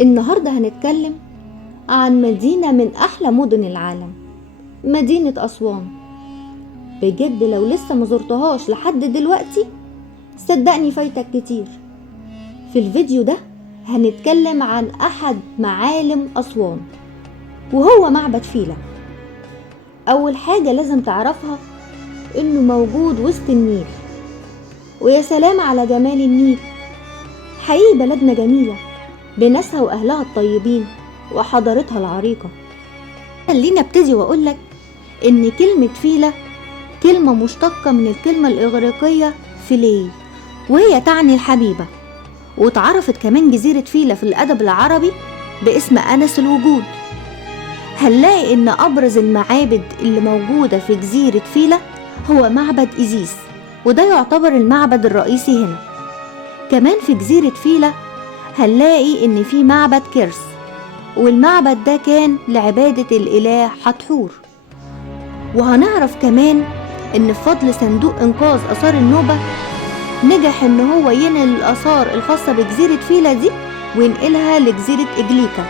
النهاردة هنتكلم عن مدينة من أحلى مدن العالم، مدينة أسوان. بجد لو لسه مزرتهاش لحد دلوقتي صدقني فايتك كتير. في الفيديو ده هنتكلم عن أحد معالم أسوان وهو معبد فيلة. أول حاجة لازم تعرفها إنه موجود وسط النيل، ويا سلام على جمال النيل. حقيقي بلدنا جميلة بناسها وأهلها الطيبين وحضارتها العريقة. خليني ابتدي وأقولك إن كلمة فيلة كلمة مشتقة من الكلمة الإغريقية فيلي، وهي تعني الحبيبة. واتعرفت كمان جزيرة فيلة في الأدب العربي باسم أنس الوجود. هنلاقي إن أبرز المعابد اللي موجودة في جزيرة فيلة هو معبد إيزيس، وده يعتبر المعبد الرئيسي هنا. كمان في جزيرة فيلة هنلاقي إن في معبد كرس، والمعبد ده كان لعبادة الإله حتحور. وهنعرف كمان إن بفضل صندوق إنقاذ آثار النوبة نجح إن هو ينقل الآثار الخاصة بجزيرة فيلة دي وينقلها لجزيرة إجليكا،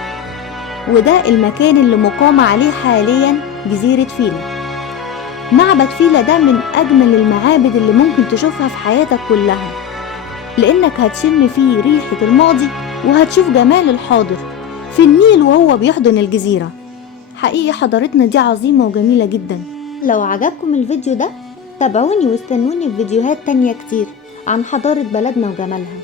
وده المكان اللي مقام عليه حاليا جزيرة فيلة. معبد فيلة ده من أجمل المعابد اللي ممكن تشوفها في حياتك كلها، لأنك هتشم فيه ريحة الماضي وهتشوف جمال الحاضر في النيل وهو بيحضن الجزيرة. حقيقي حضارتنا دي عظيمة وجميلة جدا. لو عجبكم الفيديو ده تابعوني واستنوني في فيديوهات تانية كتير عن حضارة بلدنا وجمالها.